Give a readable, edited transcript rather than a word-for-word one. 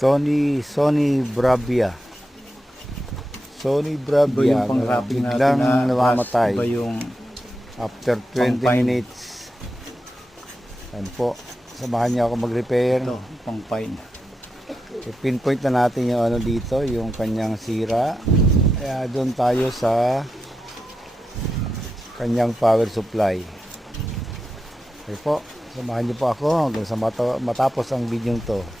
Sony Bravia. Sony Iba Bravia yung pang-wrapping natin biglang na namamatay iba yung after 20 pang-pine. minutes. Yan po. Samahan niyo ako mag-repair. ito, pang pine. I-pinpoint na natin yung ano dito, yung kanyang sira. Kaya doon tayo sa kanyang power supply. Okay po. Samahan niyo po ako hanggang sa matapos ang video to.